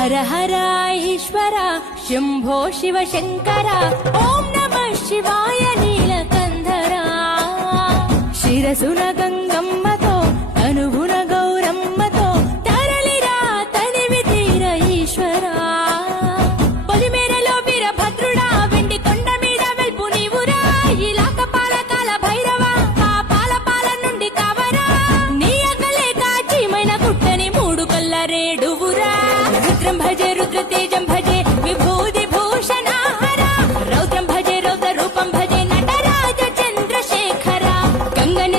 హర హర ఈశ్వర శంభో శివ శంకర ఓం నమః శివాయ నీలకంధర శిరసున గంగ